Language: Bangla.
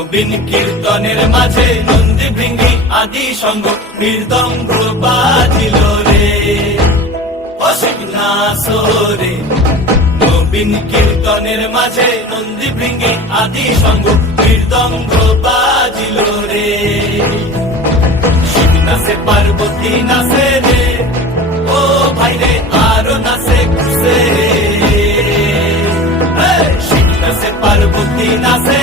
নবীন কীর্তনের মাঝে নন্দী ভৃঙ্গি আদি সঙ্গ মৃদঙ্গ বাজিল রে, অসিক নাসরে। নবীন কীর্তনের মাঝে নন্দী ভৃঙ্গি আদি সঙ্গ মৃদঙ্গ বাজিল রে। শিব নাচে পার্বতী নাচে রে, ও ভাই রে আরো নাচে খুশে। শিব নাচে পার্বতী নাচে